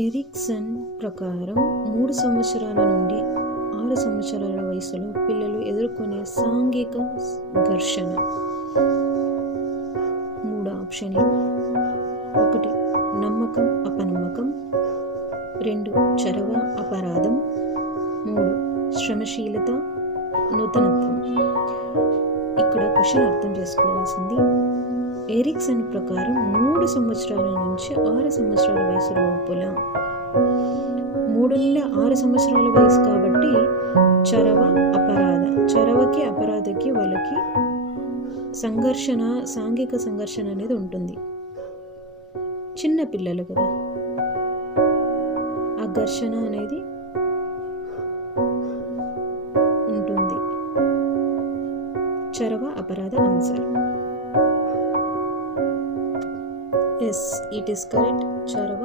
Ericsson ప్రకారం 3 సంవత్సరాల నుండి 6 సంవత్సరాల వయసులో పిల్లలు ఎదుర్కొనే సాంఘిక ఘర్షణ. 3 ఆప్షన్లు. 1 నమ్మకం అపనమ్మకం, 2 చొరవ అపరాధం, 3 శ్రమశీలత నూతనత్వం. ఇక్కడ క్వశ్చన్ అర్థం చేసుకోవాల్సింది, ఎరిక్సన్ ప్రకారం 3 సంవత్సరాల నుంచి 6 సంవత్సరాల వయసు లోపల, 3 నుండి 6 సంవత్సరాల వయసు కాబట్టి చొరవ అపరాధ, చొరవకి అపరాధకి వాళ్ళకి సంఘర్షణ, సాంఘిక సంఘర్షణ అనేది ఉంటుంది. చిన్న పిల్లలు కదా, ఆ ఘర్షణ అనేది ఉంటుంది. చొరవ అపరాధ answer. Yes, it is correct. చొరవ